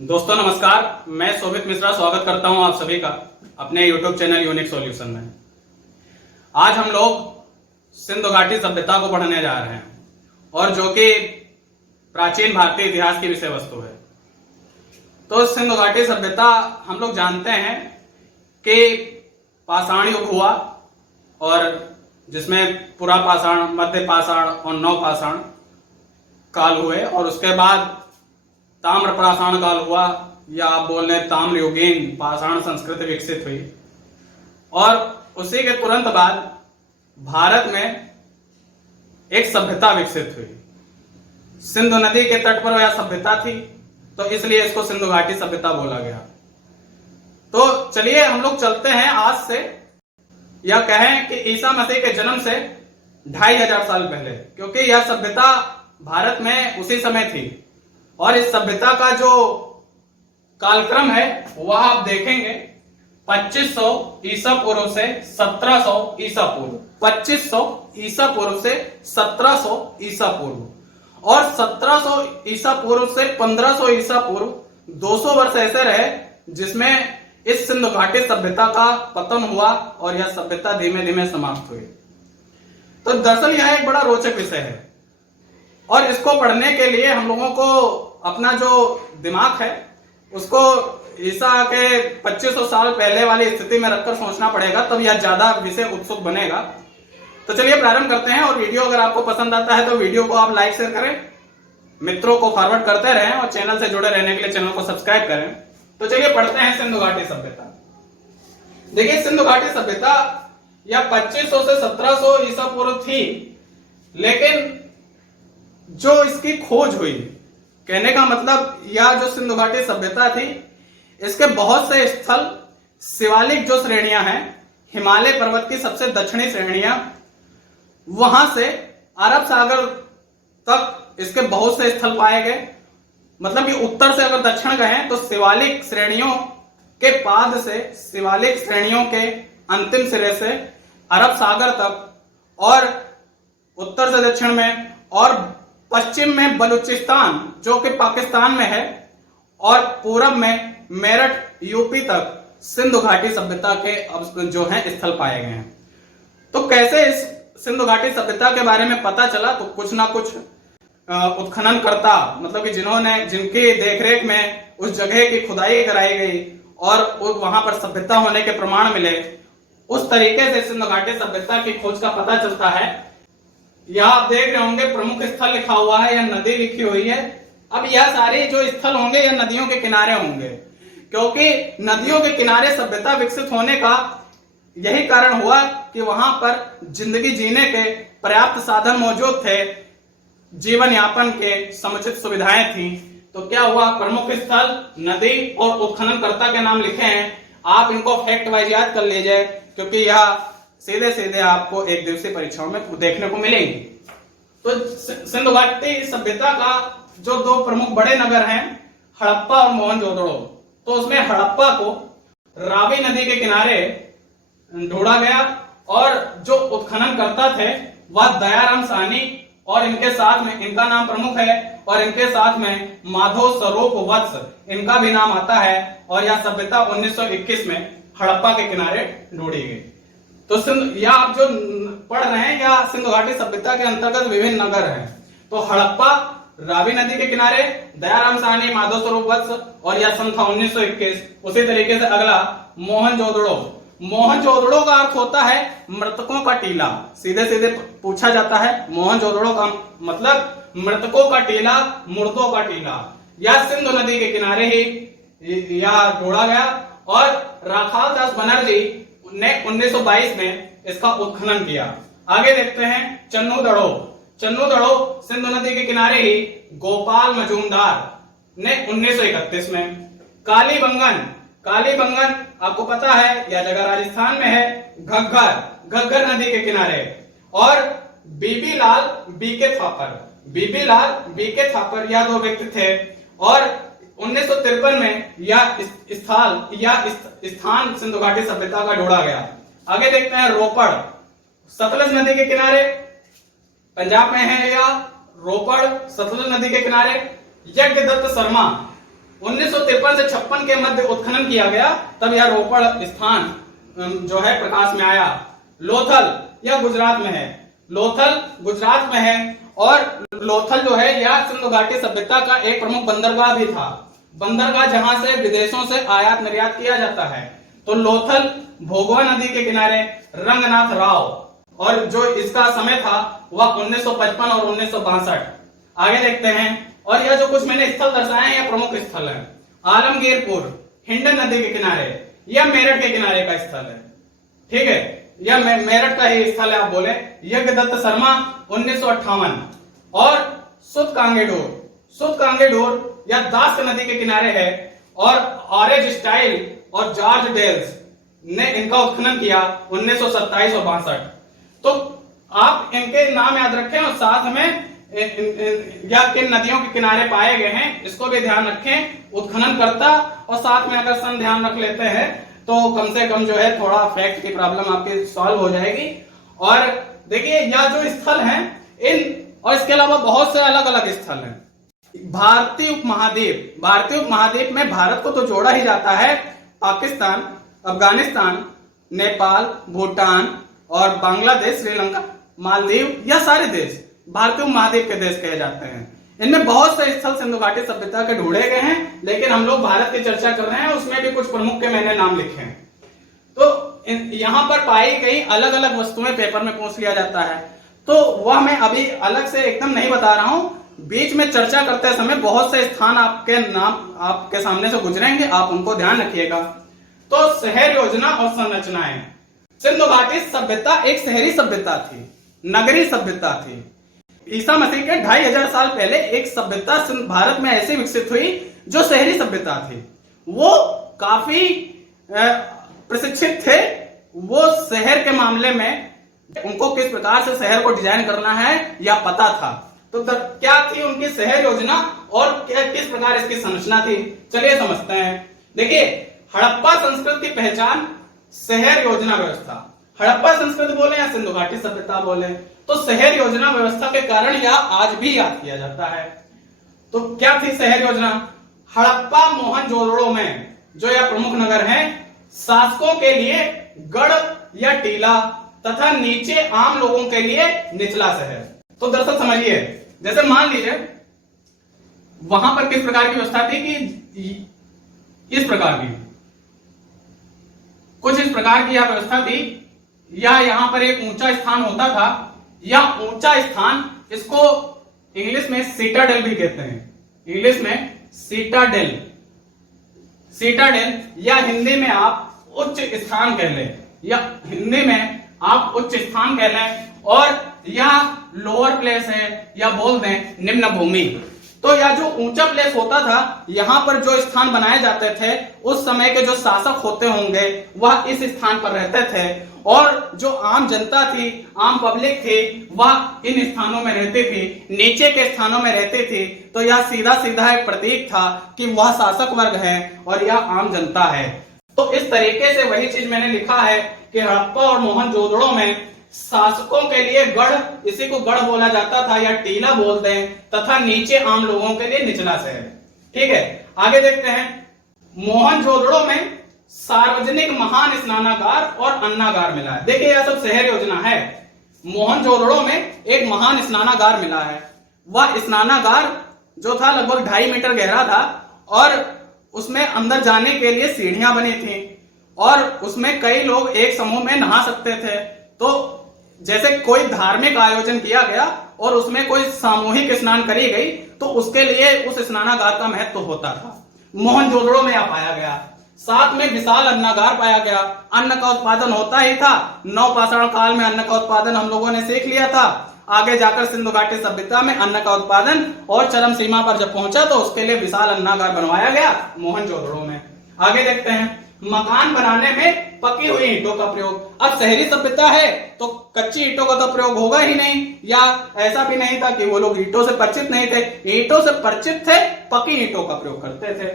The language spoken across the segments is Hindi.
दोस्तों नमस्कार, मैं शोभित मिश्रा स्वागत करता हूं आप सभी का अपने YouTube चैनल यूनिक सॉल्यूशन में। आज हम लोग सिंधु घाटी सभ्यता को पढ़ने जा रहे हैं और जो कि प्राचीन भारतीय इतिहास की विषय वस्तु है। तो सिंधु घाटी सभ्यता हम लोग जानते हैं कि पाषाण युग हुआ और जिसमें पुरा पाषाण, मध्य पाषाण और नव पाषाण काल हुए और उसके बाद ताम्र पाषाण काल हुआ या आप बोल रहे ताम्र युगीन पाषाण संस्कृति विकसित हुई और उसी के तुरंत बाद भारत में एक सभ्यता विकसित हुई। सिंधु नदी के तट पर यह सभ्यता थी तो इसलिए इसको सिंधु घाटी सभ्यता बोला गया। तो चलिए हम लोग चलते हैं आज से, या कहें कि ईसा मसीह के जन्म से 2500 साल पहले, क्योंकि यह सभ्यता भारत में उसी समय थी और इस सभ्यता का जो कालक्रम है वह आप देखेंगे 2500 ईसा पूर्व से 1700 ईसा पूर्व, 2500 ईसा पूर्व से 1700 ईसा पूर्व और 1700 ईसा पूर्व से 1500 ईसा पूर्व 200 वर्ष ऐसे रहे जिसमें इस सिंधु घाटी सभ्यता का पतन हुआ और यह सभ्यता धीमे धीमे समाप्त हुई। तो दरअसल यह एक बड़ा रोचक विषय है और इसको पढ़ने के लिए हम लोगों को अपना जो दिमाग है उसको ईसा के 2500 साल पहले वाली स्थिति में रखकर सोचना पड़ेगा, तब यह ज्यादा विषय उत्सुक बनेगा। तो चलिए प्रारंभ करते हैं और वीडियो अगर आपको पसंद आता है तो वीडियो को आप लाइक शेयर करें, मित्रों को फॉरवर्ड करते रहें और चैनल से जुड़े रहने के लिए चैनल को सब्सक्राइब करें। तो चलिए पढ़ते हैं सिंधु घाटी सभ्यता। देखिए सिंधु घाटी सभ्यता यह 2500 से 1700 ईसा पूर्व थी, लेकिन जो इसकी खोज हुई, कहने का मतलब यह जो सिंधु घाटी सभ्यता थी इसके बहुत से स्थल, शिवालिक जो श्रेणियां हैं, हिमालय पर्वत की सबसे दक्षिणी श्रेणियां, वहां से अरब सागर तक इसके बहुत से स्थल पाए गए। मतलब कि उत्तर से अगर दक्षिण गए तो शिवालिक श्रेणियों के पाद से, शिवालिक श्रेणियों के अंतिम सिरे से अरब सागर तक और उत्तर से दक्षिण में और पश्चिम में बलूचिस्तान जो कि पाकिस्तान में है और पूरब में मेरठ यूपी तक सिंधु घाटी सभ्यता के जो है स्थल पाए गए हैं। तो कैसे इस सिंधु घाटी सभ्यता के बारे में पता चला, तो कुछ ना कुछ उत्खनन करता, मतलब कि जिनकी देखरेख में उस जगह की खुदाई कराई गई और वहां पर सभ्यता होने के प्रमाण मिले, उस तरीके से सिंधु घाटी सभ्यता की खोज का पता चलता है। यह आप देख रहे होंगे प्रमुख स्थल लिखा हुआ है या नदी लिखी हुई है। अब यह सारे जो स्थल होंगे यह नदियों के किनारे होंगे, क्योंकि नदियों के किनारे सभ्यता विकसित होने का यही कारण हुआ कि वहां पर जिंदगी जीने के पर्याप्त साधन मौजूद थे, जीवन यापन के समुचित सुविधाएं थी। तो क्या हुआ, प्रमुख स्थल, नदी और उत्खननकर्ता के नाम लिखे हैं। आप इनको फैक्ट वाइज याद कर लीजिए, क्योंकि यह सीधे सीधे आपको एक दिवसीय परीक्षाओं में देखने को मिलेंगी। तो सिंधु घाटी सभ्यता का जो दो प्रमुख बड़े नगर हैं, हड़प्पा और मोहनजोदड़ो, तो उसमें हड़प्पा को रावी नदी के किनारे ढूंढा गया और जो उत्खनन करता थे वह दयाराम साहनी और इनके साथ में, इनका नाम प्रमुख है और इनके साथ में माधव स्वरूप वत्स, इनका भी नाम आता है और यह सभ्यता 1921 में हड़प्पा के किनारे ढूंढी गई। तो या आप जो पढ़ रहे हैं या सिंधु घाटी सभ्यता के अंतर्गत विभिन्न नगर हैं। तो हड़प्पा रावी नदी के किनारे, दयाराम साहनी, माधव स्वरूप वत्स और यह सन था 1921। उसी तरीके से अगला मोहनजोदड़ो। मोहनजोदड़ो का अर्थ होता है मृतकों का टीला। सीधे सीधे पूछा जाता है मोहनजोदड़ो का मतलब मृतकों का टीला, मुर्दों का टीला। यह सिंधु नदी के किनारे ही यह ढूंढा गया और राखाल दास बनर्जी ने 1922 में इसका उत्खनन किया। आगे देखते हैं चन्नूदड़ो। चन्नूदड़ो सिंधु नदी के किनारे ही गोपाल मजूमदार ने 1931 में। कालीबंगन, कालीबंगन आपको पता है यह जगह राजस्थान में है, घग्गर, घग्गर नदी के किनारे। और बीबीलाल बीके थापर, बीबीलाल बीके थापर यह दो व्यक्ति थे और 1953 में यह स्थान सिंधु घाटी सभ्यता का ढूंढा गया। आगे देखते हैं रोपड़, सतलज नदी के किनारे, पंजाब में है यह रोपड़, सतलज नदी के किनारे। यज्ञदत्त शर्मा 1953 53 से 56 के मध्य उत्खनन किया गया, तब यह रोपड़ स्थान जो है प्रकाश में आया। लोथल यह गुजरात में है, लोथल गुजरात में है, और लोथल जो है यह सिंधु घाटी सभ्यता का एक प्रमुख बंदरगाह भी था, बंदरगाह जहां से विदेशों से आयात निर्यात किया जाता है। तो लोथल भोगवा नदी के किनारे रंगनाथ राव, और जो इसका समय था वह 1955 और 1962। आगे देखते हैं, और यह जो कुछ मैंने स्थल दर्शाए हैं यह प्रमुख स्थल है। आलमगीरपुर हिंडन नदी के किनारे, यह मेरठ के किनारे का स्थल है, ठीक है, यह मेरठ का ही स्थल है आप बोले। यज्ञदत्त शर्मा 1958, और सुत कांगेडोर यह दास नदी के किनारे है, और ऑरेंज स्टाइल और जॉर्ज डेल्स ने इनका उत्खनन किया 1927 और 62। तो आप इनके नाम याद रखें, और साथ में या किन नदियों के किनारे पाए गए हैं इसको भी ध्यान रखें, उत्खनन करता, और साथ में अगर सन ध्यान रख लेते हैं तो कम से कम जो है थोड़ा फैक्ट की प्रॉब्लम आपकी सॉल्व हो जाएगी। और देखिए यह जो स्थल हैं इन, और इसके अलावा बहुत से अलग अलग स्थल हैं। भारतीय उपमहाद्वीप में भारत को तो जोड़ा ही जाता है पाकिस्तान, अफगानिस्तान, नेपाल, भूटान और बांग्लादेश, श्रीलंका, मालदीव, यह सारे देश भारतीय उपमहाद्वीप के देश कहे जाते हैं। इनमें बहुत से स्थल सिंधु घाटी सभ्यता के ढूंढे गए हैं, लेकिन हम लोग भारत की चर्चा कर रहे हैं, उसमें भी कुछ प्रमुख के मैंने नाम लिखे हैं। तो यहां पर पाई गई अलग अलग वस्तुएं पेपर में पूछ लिया जाता है, तो वह मैं अभी अलग से एकदम नहीं बता रहा हूं। बीच में चर्चा करते समय बहुत से स्थान आपके नाम आपके सामने से गुजरेंगे, आप उनको ध्यान रखिएगा। तो शहर योजना और संरचनाएं। सिंधु घाटी सभ्यता एक शहरी सभ्यता थी, नगरी सभ्यता थी। ईसा मसीह के 2500 साल पहले एक सभ्यता भारत में ऐसी विकसित हुई जो शहरी सभ्यता थी। वो काफी प्रशिक्षित थे, वो शहर के मामले में उनको किस प्रकार से शहर को डिजाइन करना है यह पता था। तो क्या थी उनकी शहर योजना और किस प्रकार इसकी संरचना थी, चलिए समझते हैं। देखिए, हड़प्पा संस्कृति की पहचान शहर योजना व्यवस्था। हड़प्पा संस्कृति बोले या सिंधु घाटी सभ्यता बोले, तो शहर योजना व्यवस्था के कारण यह आज भी याद किया जाता है। तो क्या थी शहर योजना? हड़प्पा मोहनजोदड़ो में जो यह प्रमुख नगर हैं, शासकों के लिए गढ़ या टीला तथा नीचे आम लोगों के लिए निचला शहर। तो दरअसल समझिए, जैसे मान लीजिए वहां पर किस प्रकार की व्यवस्था थी कि इस प्रकार की, कुछ इस प्रकार की यह व्यवस्था थी, या यहां पर एक ऊंचा स्थान होता था। यह ऊंचा स्थान, इसको इंग्लिश में सीटाडेल भी कहते हैं, इंग्लिश में सीटाडेल, या हिंदी में आप उच्च स्थान कह लें, या हिंदी में आप उच्च स्थान कह लें, और यह लोअर प्लेस है या बोल दें निम्न भूमि। तो यह जो ऊंचा प्लेस होता था, यहां पर जो स्थान बनाए जाते थे, उस समय के जो शासक होते होंगे वह इस स्थान पर रहते थे, और जो आम जनता थी, आम पब्लिक थी, वह इन स्थानों में रहती थी, नीचे के स्थानों में रहती थी। तो यह सीधा सीधा एक प्रतीक था कि वह शासक वर्ग है और यह आम जनता है। तो इस तरीके से वही चीज मैंने लिखा है कि हड़प्पा और मोहनजोदड़ो में शासकों के लिए गढ़, इसी को गढ़ बोला जाता था या टीला बोलते हैं, तथा नीचे आम लोगों के लिए निचला शहर। ठीक है, आगे देखते हैं। मोहनजोदड़ो में सार्वजनिक महान स्नानागार और अन्नागार मिला है। देखिए यह सब शहर योजना है। मोहनजोदड़ो में एक महान स्नानागार मिला है। वह स्नानागार जो था लगभग 2.5 मीटर गहरा था, और उसमें अंदर जाने के लिए सीढ़ियां बनी थी, और उसमें कई लोग एक समूह में नहा सकते थे। तो जैसे कोई धार्मिक आयोजन किया गया और उसमें कोई सामूहिक स्नान करी गई, तो उसके लिए उस स्नानागार का महत्व होता था। मोहनजोदड़ो में यह पाया गया। साथ में विशाल अन्नागार पाया गया। अन्न का उत्पादन होता ही था। नवपाषाण काल में अन्न का उत्पादन हम लोगों ने सीख लिया था। आगे जाकर सिंधु घाटी सभ्यता में अन्न का उत्पादन और चरम सीमा पर जब पहुंचा, तो उसके लिए विशाल अन्नागार बनवाया गया मोहनजोदड़ो में। आगे देखते हैं। मकान बनाने में पकी हुई ईंटों का प्रयोग। अब शहरी सभ्यता है तो कच्ची ईंटों का तो प्रयोग होगा ही नहीं, या ऐसा भी नहीं था कि वो लोग ईंटों से परिचित नहीं थे। ईंटों से परिचित थे, पकी ईंटों का प्रयोग करते थे।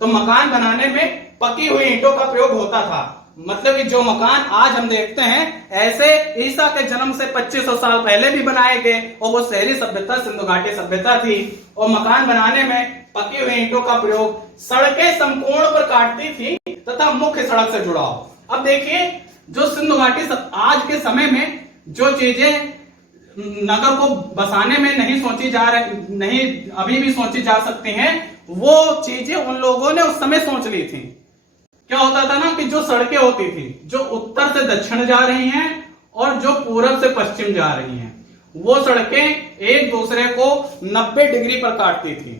तो मकान बनाने में पकी हुई ईंटों का प्रयोग होता था। मतलब कि जो मकान आज हम देखते हैं ऐसे ईसा के जन्म से 2500 साल पहले भी बनाए गए, और वो शहरी सभ्यता सिंधु घाटी सभ्यता थी। और मकान बनाने में पकी हुई ईंटों का प्रयोग, सड़कें समकोण पर काटती थी तथा मुख्य सड़क से जुड़ाव। अब देखिए जो सिंधु घाटी आज के समय में जो चीजें नगर को बसाने में नहीं सोची जा रही, नहीं अभी भी सोची जा सकती हैं, वो चीजें उन लोगों ने उस समय सोच ली थी। क्या होता था ना कि जो सड़कें होती थी जो उत्तर से दक्षिण जा रही हैं और जो पूरब से पश्चिम जा रही हैं, वो सड़कें एक दूसरे को 90 डिग्री पर काटती थी।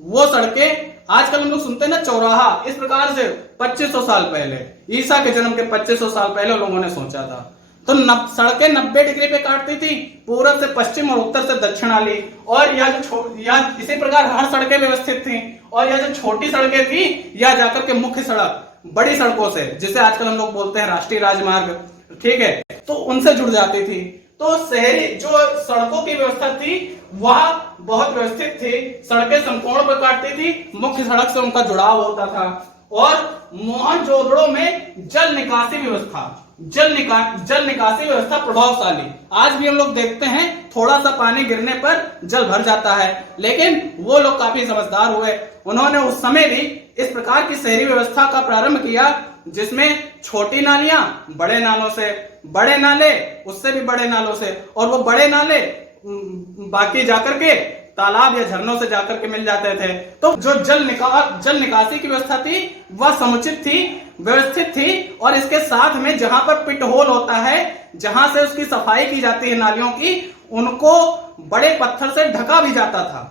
वो सड़कें आजकल हम लोग सुनते हैं ना चौराहा, इस प्रकार से 2500 साल पहले, ईसा के जन्म के 2500 साल पहले लोगों ने सोचा था। तो सड़कें 90 डिग्री पे काटती थी, पूरब से पश्चिम और उत्तर से दक्षिण वाली। और या इसी प्रकार हर सड़कें व्यवस्थित थी, और या जो छोटी सड़कें थी या जाकर के मुख्य सड़क बड़ी सड़कों से, जिसे आजकल हम लोग बोलते हैं राष्ट्रीय राजमार्ग, ठीक है, तो उनसे जुड़ जाती थी। तो शहरी जो सड़कों की व्यवस्था थी वह बहुत व्यवस्थित थी, सड़कें समकोण पर काटती थी, मुख्य सड़क से उनका जुड़ाव होता था। और मोहनजोदड़ो में जल निकासी व्यवस्था प्रभावशाली। आज भी हम लोग देखते हैं थोड़ा सा पानी गिरने पर जल भर जाता है, लेकिन वो लोग काफी समझदार हुए। उन्होंने उस समय भी इस प्रकार की शहरी व्यवस्था का प्रारंभ किया जिसमें छोटी नालियां बड़े नालों से, बड़े नाले उससे भी बड़े नालों से, और वो बड़े नाले बाकी जाकर के तालाब या झरनों से जाकर के मिल जाते थे। तो जो जल निकासी की व्यवस्था थी वह समुचित थी, व्यवस्थित थी। और इसके साथ में जहां पर पिट होल होता है, जहां से उसकी सफाई की जाती है नालियों की, उनको बड़े पत्थर से ढका भी जाता था,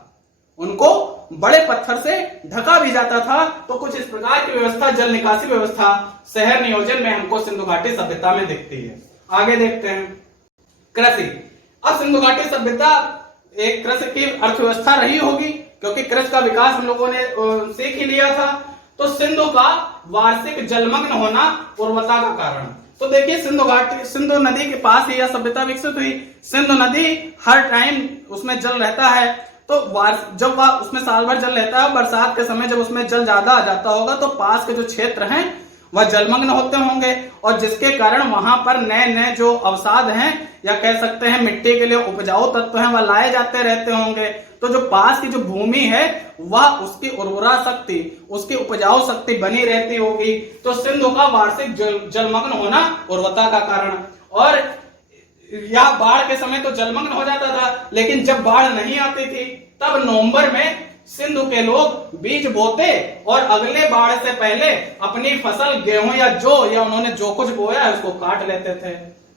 उनको बड़े पत्थर से ढका भी जाता था। तो कुछ इस प्रकार की व्यवस्था, जल निकासी व्यवस्था शहर नियोजन में हमको सिंधु घाटी सभ्यता में दिखती है। आगे देखते हैं कृषि। अब सिंधु घाटी सभ्यता एक कृषि की अर्थव्यवस्था रही होगी, क्योंकि कृषि का विकास हम लोगों ने सीख ही लिया था। तो सिंधु का वार्षिक जलमग्न होना उर्वरता का कारण। तो देखिए सिंधु नदी के पास ही यह सभ्यता विकसित हुई। सिंधु नदी हर टाइम उसमें जल रहता है, तो जब वह उसमें साल भर जल रहता है, बरसात के समय जब उसमें जल ज्यादा आ जाता होगा तो पास के जो क्षेत्र हैं वह जलमग्न होते होंगे, और जिसके कारण वहां पर नए नए जो अवसाद हैं या कह सकते हैं मिट्टी के लिए उपजाऊ तत्व हैं वह लाए जाते रहते होंगे। तो जो पास की जो भूमि है वह उसकी उर्वरा शक्ति, उसकी उपजाऊ शक्ति बनी रहती होगी। तो सिंधु का वार्षिक जलमग्न होना उर्वरता का कारण। और यह बाढ़ के समय तो जलमग्न हो जाता था, लेकिन जब बाढ़ नहीं आती थी तब नवंबर में सिंधु के लोग बीज बोते और अगले बाढ़ से पहले अपनी फसल गेहूं या उन्होंने जो कुछ बोया है उसको काट लेते थे।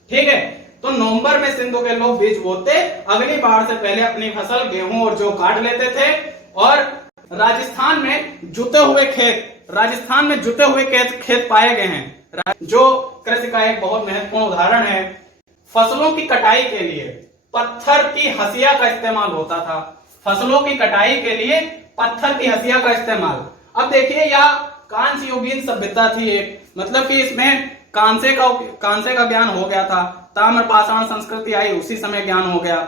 ठीक है, तो नवंबर में सिंधु के लोग बीज बोते, अगली बाढ़ से पहले अपनी फसल गेहूं और जौ काट लेते थे। और राजस्थान में जुते हुए खेत पाए गए हैं, जो कृषि का एक बहुत महत्वपूर्ण उदाहरण है। फसलों की कटाई के लिए पत्थर की हसिया का इस्तेमाल होता था, फसलों की कटाई के लिए पत्थर की हसिया का इस्तेमाल। अब देखिए यह कांस्य युगीन सभ्यता थी एक, मतलब कि इसमें कांसे का ज्ञान हो गया था। ताम्र पाषाण संस्कृति आई उसी समय ज्ञान हो गया।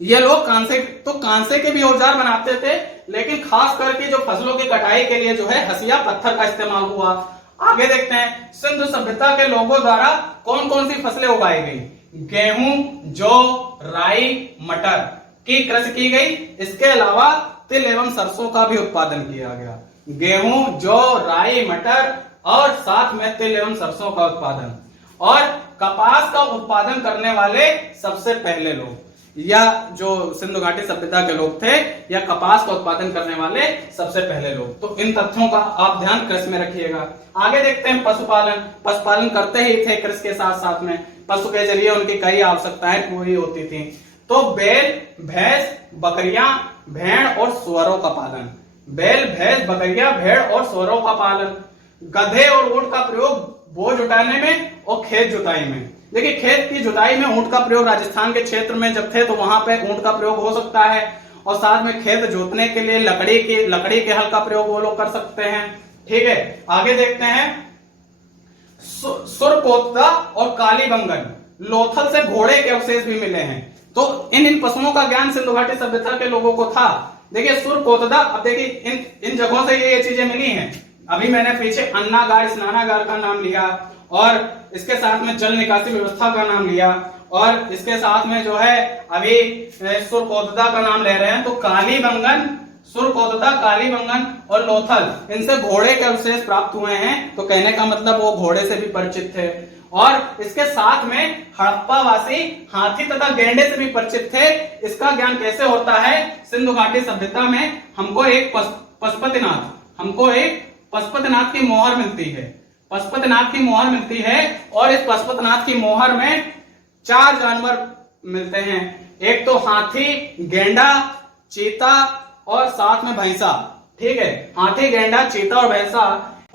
ये लोग कांसे के भी औजार बनाते थे, लेकिन खास करके जो फसलों की कटाई के लिए जो है हसिया पत्थर का इस्तेमाल हुआ। आगे देखते हैं सिंधु सभ्यता के लोगों द्वारा कौन कौन सी फसलें उगाई गई। गेहूं, जौ, राई, मटर की कृषि की गई। इसके अलावा तिल एवं सरसों का भी उत्पादन किया गया। गेहूं, जौ, राई, मटर और साथ में तिल एवं सरसों का उत्पादन। और कपास का उत्पादन करने वाले सबसे पहले लोग, या जो सिंधु घाटी सभ्यता के लोग थे, या कपास का उत्पादन करने वाले सबसे पहले लोग। तो इन तथ्यों का आप ध्यान कृषि में रखिएगा। आगे देखते हैं पशुपालन करते ही थे कृषि के साथ साथ में। पशु के जरिए उनकी कई आवश्यकताएं पूरी होती थी। तो बैल, भैंस, बकरियां, भेड़ और सुअरों का पालन। बैल, भैंस, बकरियां, भेड़ और सुअरों का पालन। गधे और ऊंट का प्रयोग बोझ उठाने में और खेत जुताई में। देखिए खेत की जुताई में ऊंट का प्रयोग राजस्थान के क्षेत्र में जब थे तो वहां पे ऊंट का प्रयोग हो सकता है, और साथ में खेत जोतने के लिए लकड़ी के हल का प्रयोग वो लोग कर सकते हैं। ठीक है, आगे देखते हैं सुरकोतदा और काली बंगन, लोथल से घोड़े के अवशेष भी मिले हैं। तो इन पशुओं का ज्ञान सिंधु घाटी सभ्यता के लोगों को था। देखिए सुरकोतदा, अब देखिए इन जगहों से ये चीजें मिली हैं। अभी मैंने पीछे अन्नागार स्नानागार का नाम लिया, और इसके साथ में जल निकासी व्यवस्था का नाम लिया, और इसके साथ में जो है अभी सुरकोतदा का नाम ले रहे हैं। तो कालीबंगन, सुरकोतदा, कालीबंगन और लोथल, इनसे घोड़े के अवशेष प्राप्त हुए हैं। तो कहने का मतलब वो घोड़े से भी परिचित थे। और इसके साथ में हड़प्पावासी हाथी तथा गैंडे से भी परिचित थे। इसका ज्ञान कैसे होता है? सिंधु घाटी सभ्यता में हमको एक पशुपतिनाथ की मोहर मिलती है। पशुपतिनाथ की मोहर मिलती है, और इस पशुपतिनाथ की मोहर में 4 जानवर मिलते हैं। एक तो हाथी, गेंडा, चीता और साथ में भैंसा। ठीक है, हाथी, गेंडा, चीता और भैंसा,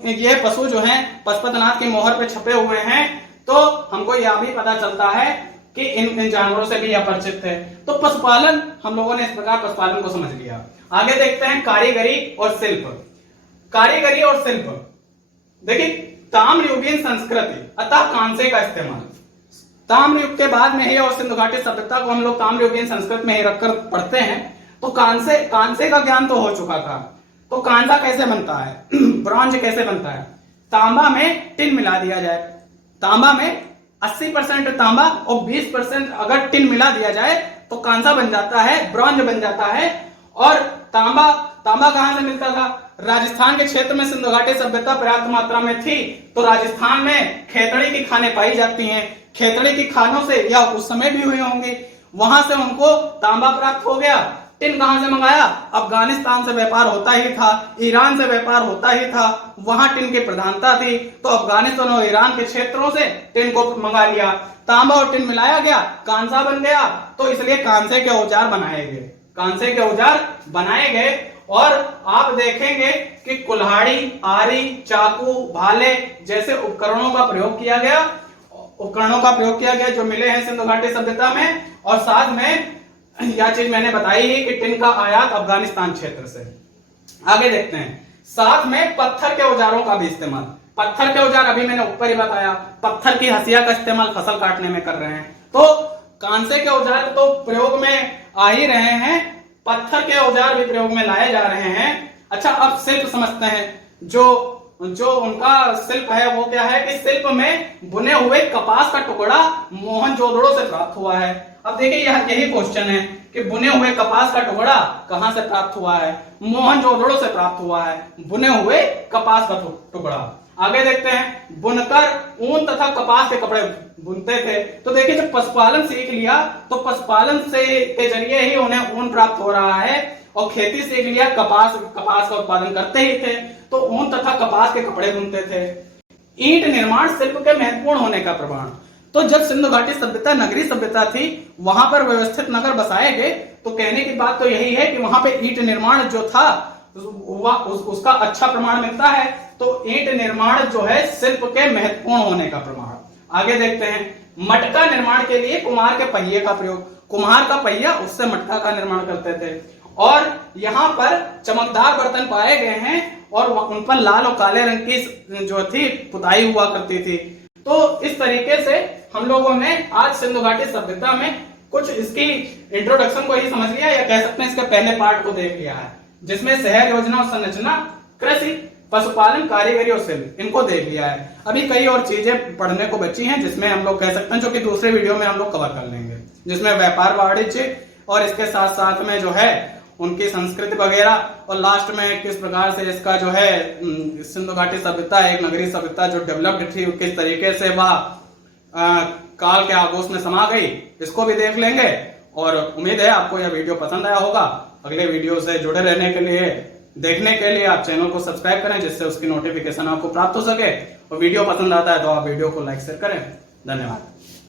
ये पशु जो हैं पशुपतिनाथ की मोहर पे छपे हुए हैं। तो हमको यह भी पता चलता है कि इन जानवरों से भी अपरिचित थे। तो पशुपालन, हम लोगों ने इस प्रकार पशुपालन को समझ लिया। आगे देखते हैं कारीगरी और शिल्प। कारीगरी और शिल्प, देखिए, ताम्रयुगीन संस्कृति अतः कांसे का इस्तेमाल। ताम्र युग के बाद में ही और सिंधु घाटी सभ्यता को हम लोग ताम्रयुगीन संस्कृत में ही रखकर पढ़ते हैं। तो कांसे का ज्ञान तो हो चुका था। तो कांसा कैसे बनता है, ब्रॉन्ज कैसे बनता है? तांबा में टिन मिला दिया जाए। तांबा में 80% तांबा और 20% अगर टिन मिला दिया जाए तो कांसा बन जाता है, ब्रॉन्ज बन जाता है। और तांबा कहां से मिलता था? राजस्थान के क्षेत्र में सिंधु घाटी सभ्यता पर्याप्त मात्रा में थी। तो राजस्थान में खेतड़ी की खानें पाई जाती हैं। खेतड़ी की खानों से, या उस समय भी हुई होंगी, वहां से उनको तांबा प्राप्त हो गया। टिन कहां से मंगाया? अफगानिस्तान से व्यापार होता ही था, ईरान से व्यापार होता ही था, वहां टिन की प्रधानता थी। तो अफगानिस्तान और ईरान के क्षेत्रों से टिन को मंगा लिया। तांबा और टिन मिलाया गया, कांसा बन गया। तो इसलिए कांसे के औजार बनाए गए, कांसे के औजार बनाए गए। और आप देखेंगे कि कुल्हाड़ी, आरी, चाकू, भाले जैसे उपकरणों का प्रयोग किया गया जो मिले हैं सिंधु घाटी सभ्यता में। और साथ में यह चीज मैंने बताई है कि टिन का आयात अफगानिस्तान क्षेत्र से। आगे देखते हैं, साथ में पत्थर के औजारों का भी इस्तेमाल। पत्थर के औजार अभी मैंने ऊपर ही बताया, पत्थर की हंसिया का इस्तेमाल फसल काटने में कर रहे हैं। तो कांसे के औजार तो प्रयोग में आ ही रहे हैं, पत्थर के औजार भी प्रयोग में लाए जा रहे हैं। अच्छा, अब शिल्प समझते हैं। जो उनका शिल्प है वो क्या है कि शिल्प में बुने हुए कपास का टुकड़ा मोहनजोदड़ो से प्राप्त हुआ है। अब देखिए, यही क्वेश्चन है कि बुने हुए कपास का टुकड़ा कहां से प्राप्त हुआ है? मोहनजोदड़ो से प्राप्त हुआ है, बुने हुए कपास का टुकड़ा। आगे देखते हैं, बुनकर ऊन तथा कपास के कपड़े बुनते थे। तो देखिए, जब पशुपालन सीख लिया तो पशुपालन से के जरिए ही उन्हें ऊन प्राप्त हो रहा है, और खेती सीख लिया, कपास का उत्पादन करते ही थे, तो ऊन तथा कपास के कपड़े बुनते थे। ईंट निर्माण शिल्प के महत्वपूर्ण होने का प्रमाण। तो जब सिंधु घाटी सभ्यता नगरीय सभ्यता थी, वहां पर व्यवस्थित नगर बसाए गए। तो कहने की बात तो यही है कि वहां पे ईंट निर्माण जो था उसका अच्छा प्रमाण मिलता है। तो ईंट निर्माण जो है शिल्प के महत्वपूर्ण होने का प्रमाण। आगे देखते हैं, मटका निर्माण के लिए कुम्हार के पहिए का प्रयोग। कुम्हार का पहिया, उससे मटका का निर्माण करते थे। और यहाँ पर चमकदार बर्तन पाए गए हैं, और उन पर लाल और काले रंग की जो थी पुताई हुआ करती थी। तो इस तरीके से हम लोगों ने आज सिंधु घाटी सभ्यता में कुछ इसकी इंट्रोडक्शन को ही समझ लिया, या कह सकते हैं इसके पहले पार्ट को देख लिया है, जिसमें शहर योजना और संरचना, कृषि, पशुपालन, कारीगरी और शिल्प, इनको देख लिया है। अभी कई और चीजें पढ़ने को बची हैं, जिसमें हम लोग कह सकते हैं, जो कि दूसरे वीडियो में हम लोग कवर कर लेंगे, जिसमें व्यापार, वाणिज्य और इसके साथ साथ में जो है उनकी संस्कृति वगैरह, और लास्ट में किस प्रकार से इसका जो है सिंधु घाटी सभ्यता एक नगरीय सभ्यता जो डेवलप्ड थी, किस तरीके से वह काल के आगोश में समा गई, इसको भी देख लेंगे। और उम्मीद है आपको यह वीडियो पसंद आया होगा। अगले वीडियो से जुड़े रहने के लिए, देखने के लिए आप चैनल को सब्सक्राइब करें, जिससे उसकी नोटिफिकेशन आपको प्राप्त हो सके। और वीडियो पसंद आता है तो आप वीडियो को लाइक शेयर करें। धन्यवाद।